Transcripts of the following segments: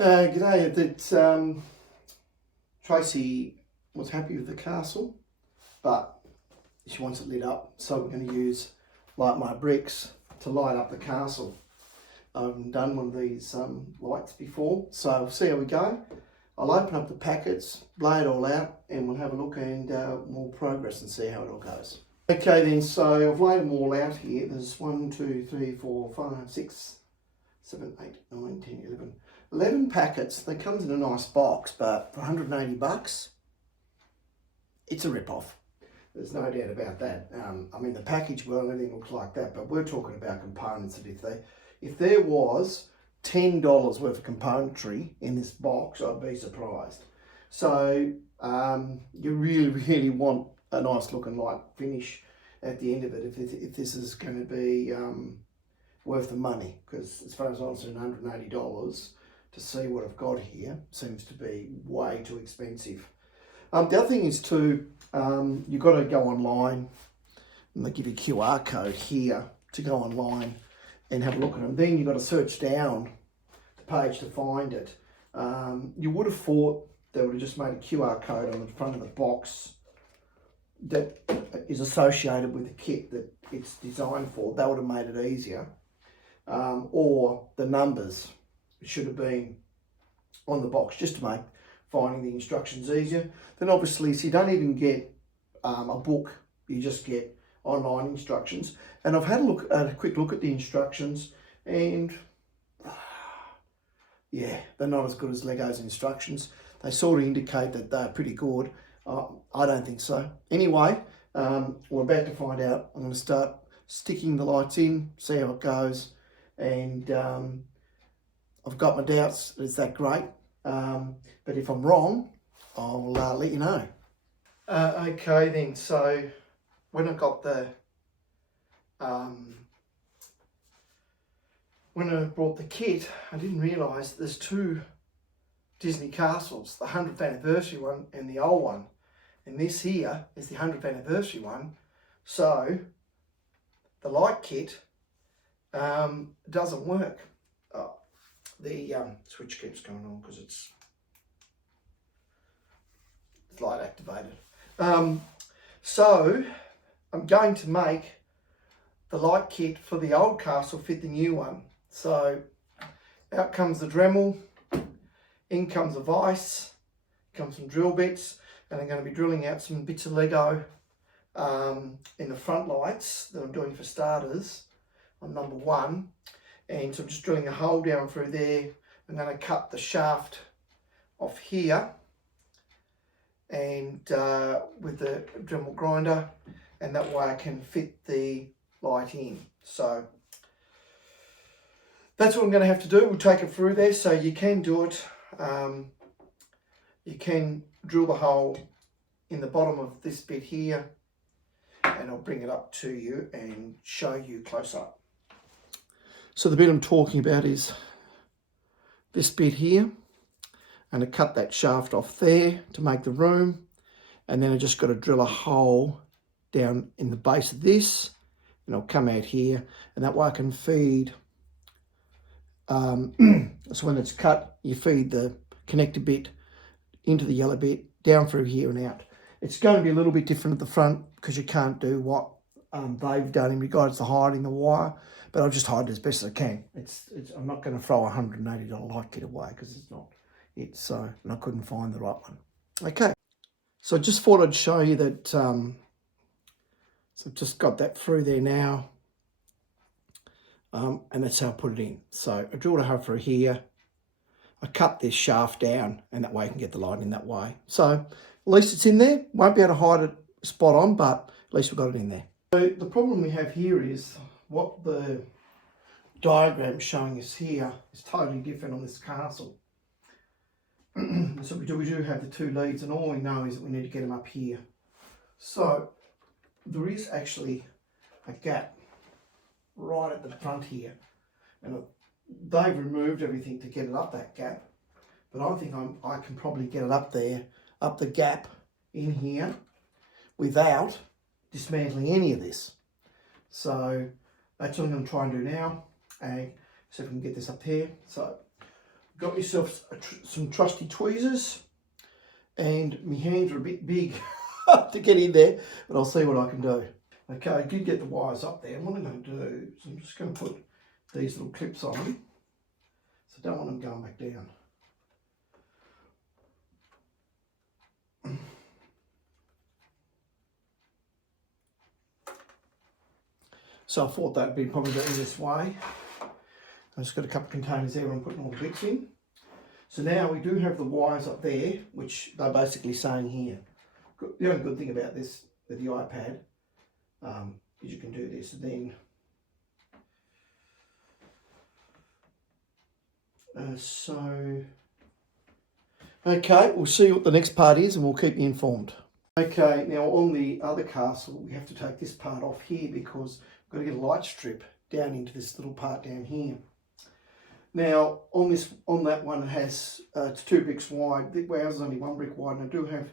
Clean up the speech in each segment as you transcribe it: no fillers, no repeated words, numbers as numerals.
G'day. Tracy was happy with the castle, but she wants it lit up, so we're going to use light my bricks to light up the castle. I haven't done one of these lights before, so we'll see how we go. I'll open up the packets, lay it all out, and we'll have a look and we'll progress and see how it all goes. Okay then, so I've laid them all out here. There's 1, 2, 3, 4, 5, 6, 7, 8, 9, 10, 11. 11 packets. They comes in a nice box, but for 180 bucks, it's a rip-off. There's no doubt about that. I mean, the package, well, everything looks like that, but we're talking about components that if there was $10 worth of componentry in this box, I'd be surprised. So you really want a nice looking light finish at the end of it if this is going to be worth the money, because as far as I'm concerned, $180 to see what I've got here seems to be way too expensive. The other thing is too, you've got to go online, and they give you a QR code here to go online and have a look at them. Then you've got to search down the page to find it. You would have thought they would have just made a QR code on the front of the box that is associated with the kit that it's designed for. That would have made it easier. Or the numbers should have been on the box just to make finding the instructions easier. Then obviously, so you don't even get a book, you just get online instructions. And I've had a quick look at the instructions, and yeah, they're not as good as Lego's instructions. They sort of indicate that they're pretty good. I don't think so. Anyway, we're about to find out. I'm going to start sticking the lights in, see how it goes, and I've got my doubts. Is that great? But if I'm wrong, I'll let you know. Okay then, so when I got the when I brought the kit, I didn't realise there's two Disney castles, the 100th anniversary one and the old one. And this here is the 100th anniversary one. So the light kit doesn't work. The switch keeps going on because it's light activated. So I'm going to make the light kit for the old castle fit the new one. So out comes the Dremel, in comes the vise, comes some drill bits, and I'm going to be drilling out some bits of Lego in the front lights that I'm doing for starters on number 1. And so I'm just drilling a hole down through there. I'm going to cut the shaft off here and with the Dremel grinder, and that way I can fit the light in. So that's what I'm going to have to do. We'll take it through there, so you can do it. You can drill the hole in the bottom of this bit here, and I'll bring it up to you and show you close up. So the bit I'm talking about is this bit here, and I cut that shaft off there to make the room, and then I just got to drill a hole down in the base of this, and I'll come out here, and that way I can feed. So when it's cut, you feed the connector bit into the yellow bit, down through here and out. It's going to be a little bit different at the front because you can't do what they've done in regards to hiding the wire, but I'll just hide it as best as I can. I'm not going to throw a $180 light kit away because it's not it. So, and I couldn't find the right one. Okay, so I just thought I'd show you that. So I've just got that through there now, and that's how I put it in. So I drilled a hole through here. I cut this shaft down, and that way I can get the light in that way. So at least it's in there. Won't be able to hide it spot on, but at least we've got it in there. So the problem we have here is what the diagram showing us here is totally different on this castle. So we do have the two leads, and all we know is that we need to get them up here. So there is actually a gap right at the front here, and they've removed everything to get it up that gap, but I think I can probably get it up there, up the gap in here, without dismantling any of this. So that's what I'm going to try and do now, and see if we can get this up here. So got myself some trusty tweezers, and my hands are a bit big to get in there, but I'll see what I can do. Okay, I did get the wires up there, and what I'm going to do is I'm just going to put these little clips on them, so I don't want them going back down. So I thought that'd be probably the easiest way. I've just got a couple of containers there where I'm putting all the bits in. So now we do have the wires up there, which they're basically saying here. The only good thing about this with the iPad is you can do this, and then okay, we'll see what the next part is and we'll keep you informed. Okay, now on the other castle we have to take this part off here because we've got to get a light strip down into this little part down here. Now on that one it has it's 2 bricks wide. Ours is only 1 brick wide, and I do have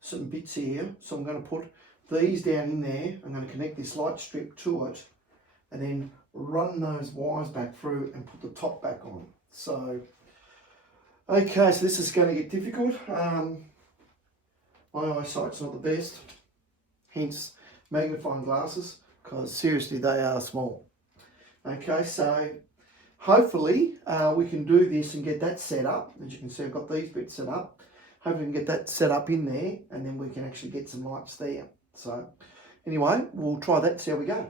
some bits here, so I'm going to put these down in there. I'm going to connect this light strip to it and then run those wires back through and put the top back on. So okay, so this is going to get difficult. My eyesight's not the best, hence magnifying glasses, because seriously they are small. Okay, so hopefully we can do this and get that set up. As you can see, I've got these bits set up. Hopefully we can get that set up in there, and then we can actually get some lights there. So anyway, we'll try that, see how we go.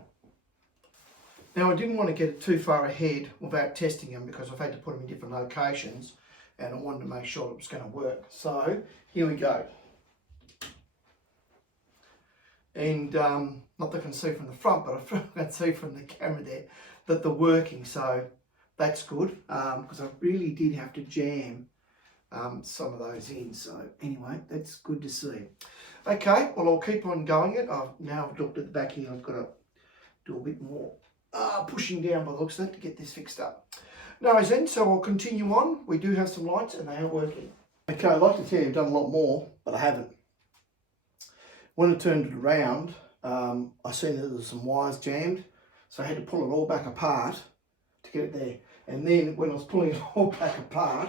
Now I didn't want to get it too far ahead without testing them, because I've had to put them in different locations and I wanted to make sure it was going to work. So here we go. And not that I can see from the front, but I can see from the camera there that they're working, so that's good, because I really did have to jam some of those in. So anyway, that's good to see. Okay, well I'll keep on going it. Now I've looked at the back here, I've got to do a bit more pushing down by the looks of that to get this fixed up. No worries then, so I'll continue on. We do have some lights and they are working. Okay, I'd like to tell you I've done a lot more, but I haven't. When I turned it around, I seen that there was some wires jammed, so I had to pull it all back apart to get it there. And then when I was pulling it all back apart,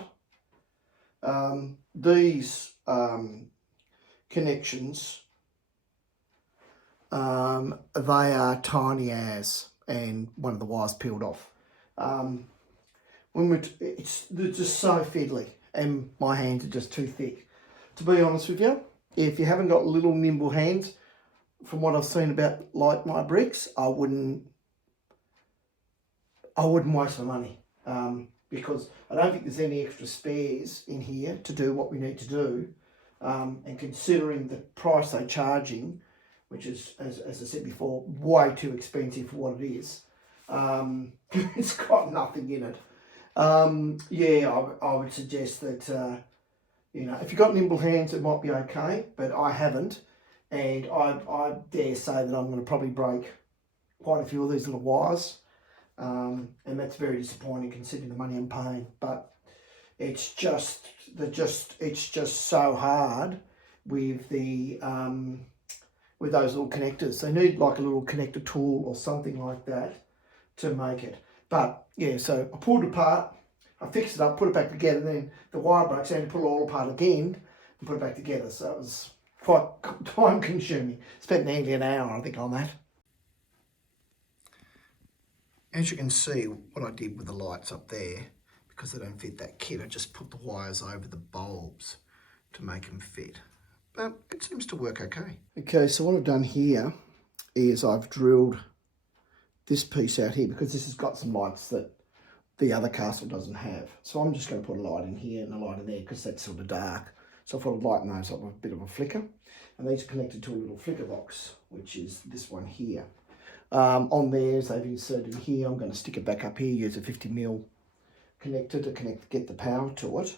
these connections, they are tiny as, and one of the wires peeled off. They're just so fiddly, and my hands are just too thick. To be honest with you, if you haven't got little nimble hands, from what I've seen about like my bricks, I wouldn't waste my money, because I don't think there's any extra spares in here to do what we need to do, and considering the price they're charging, which is, as I said before, way too expensive for what it is, it's got nothing in it. Yeah, I would suggest that you know, if you've got nimble hands, it might be okay, but I haven't, and I dare say that I'm going to probably break quite a few of these little wires, and that's very disappointing considering the money I'm paying. But it's just so hard with the with those little connectors. They need like a little connector tool or something like that to make it. But yeah, so I pulled it apart. I fixed it up, put it back together, and then the wire broke, so I had to pull it all apart again and put it back together. So it was quite time consuming. Spent nearly an hour, I think, on that. As you can see, what I did with the lights up there, because they don't fit that kit, I just put the wires over the bulbs to make them fit. But it seems to work okay. Okay, so what I've done here is I've drilled this piece out here, because this has got some lights that the other castle doesn't have. So I'm just going to put a light in here and a light in there, because that's sort of dark. So I thought I'd lighten those up with a bit of a flicker. And these are connected to a little flicker box, which is this one here. On theirs, they've inserted here. I'm going to stick it back up here, use a 50mm connector to get the power to it.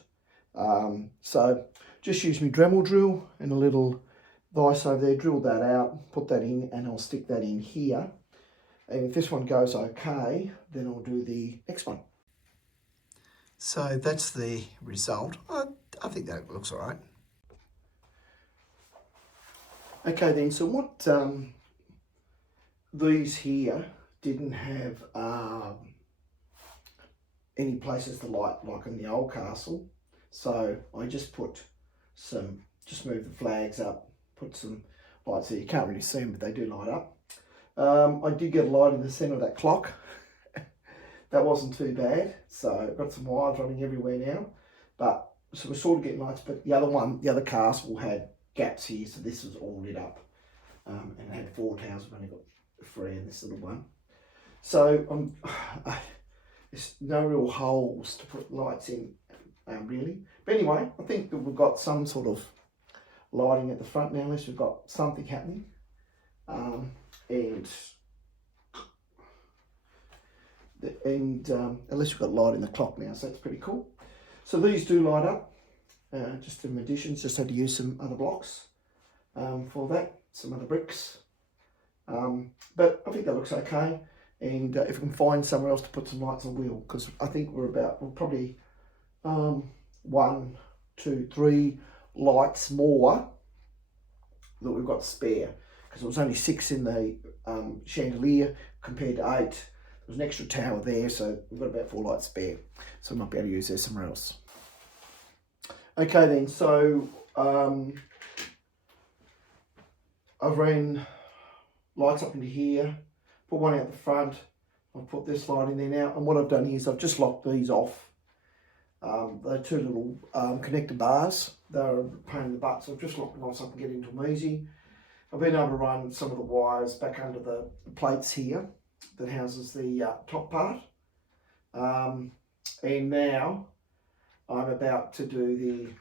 So just use my Dremel drill and a little vise over there, drill that out, put that in, and I'll stick that in here. And if this one goes okay, then I'll do the next one. So that's the result. I think that looks all right. Okay then, so what these here didn't have any places to light like in the old castle. So I just put some, just move the flags up, put some lights there. You can't really see them, but they do light up. I did get a light in the centre of that clock. That wasn't too bad. So I've got some wires running everywhere now. But so we're sort of getting lights, but the other castle had gaps here, so this was all lit up. And it had 4 towers. I've only got 3 in this little one. So there's no real holes to put lights in, really. But anyway, I think that we've got some sort of lighting at the front now. At least we've got something happening. And at least we've got light in the clock now, so that's pretty cool. So these do light up. Just some additions. Just had to use some other blocks for that. Some other bricks. But I think that looks okay. And if we can find somewhere else to put some lights, I will, because I think we're probably 1, 2, 3 lights more that we've got spare, because there was only 6 in the chandelier compared to 8. There was an extra tower there, so we've got about 4 lights spare, so we might be able to use that somewhere else. Okay then, so I've ran lights up into here, put one out the front. I've put this light in there now, and what I've done is I've just locked these off. They're 2 little connector bars. They're a pain in the butt, so I've just locked them off so I can get into them easy. I've been able to run some of the wires back under the plates here that houses the top part. And now I'm about to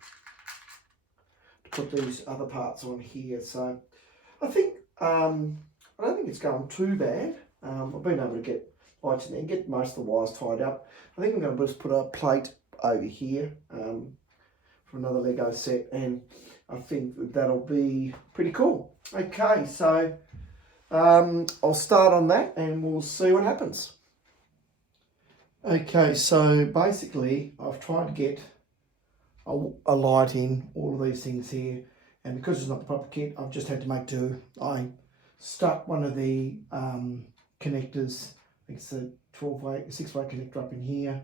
put these other parts on here. So I think I don't think it's going too bad. I've been able to get lights in there and get most of the wires tied up. I think I'm going to just put a plate over here for another Lego set, and I think that'll be pretty cool. Okay, so I'll start on that and we'll see what happens. Okay, so basically I've tried to get a light in all of these things here, and because it's not the proper kit, I've just had to make do. I stuck one of the connectors, I think it's a 6-way connector up in here.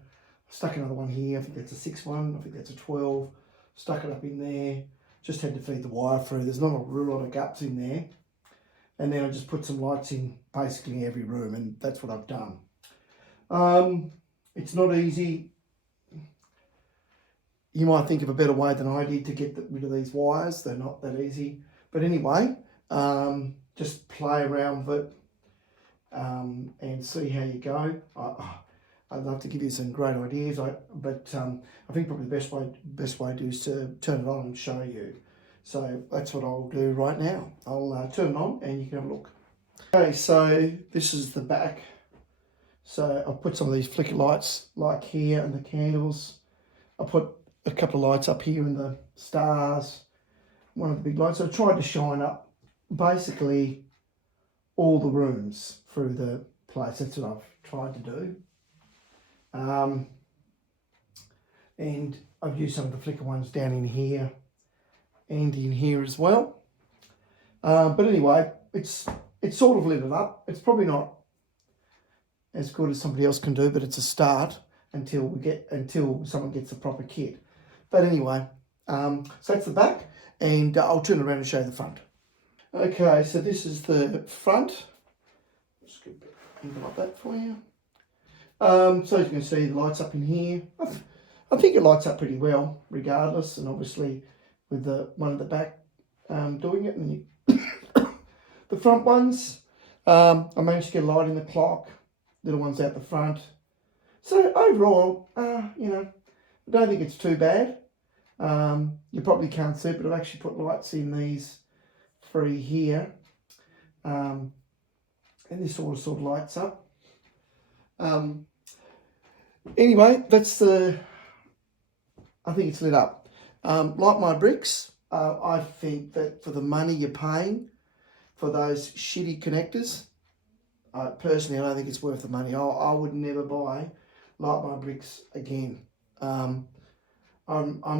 Stuck another one here, I think that's a 6 one, I think that's a 12. Stuck it up in there, just had to feed the wire through. There's not a real lot of guts in there. And then I just put some lights in basically every room, and that's what I've done. It's not easy. You might think of a better way than I did to get rid of these wires. They're not that easy. But anyway, just play around with it and see how you go. I'd love to give you some great ideas, but I think probably the best way to do is to turn it on and show you. So that's what I'll do right now. I'll turn it on and you can have a look. Okay, so this is the back. So I've put some of these flicker lights like here and the candles. I put a couple of lights up here in the stars, one of the big lights. So I tried to shine up basically all the rooms through the place. That's what I've tried to do. And I've used some of the flicker ones down in here and in here as well. But anyway, it's sort of lit it up. It's probably not as good as somebody else can do, but it's a start until someone gets the proper kit. But anyway, so that's the back, and I'll turn it around and show you the front. Okay, so this is the front. Just get a bit like that for you. So as you can see, the lights up in here. I think it lights up pretty well, regardless, and obviously with the one at the back doing it, and the front ones, I managed to get a light in the clock, little ones out the front. So overall, you know, I don't think it's too bad. You probably can't see it, but I've actually put lights in these 3 here, and this sort of lights up. Anyway, that's I think it's lit up. Like my bricks, I think that for the money you're paying for those shitty connectors, personally, I don't think it's worth the money. I would never buy like my bricks again. I'm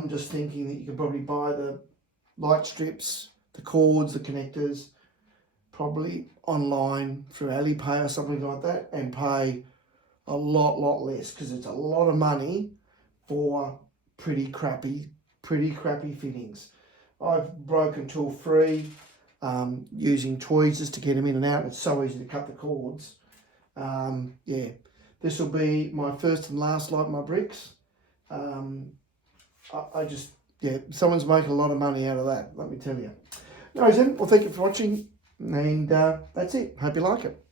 just thinking that you could probably buy the light strips, the cords, the connectors, probably online through Alipay or something like that, and pay a lot less, because it's a lot of money for pretty crappy fittings. I've broken tool free, using tweezers to get them in and out. It's so easy to cut the cords. Yeah, this will be my first and last like my bricks. I just, yeah, someone's making a lot of money out of that, let me tell you. No, then, well, thank you for watching, and that's it. Hope you like it.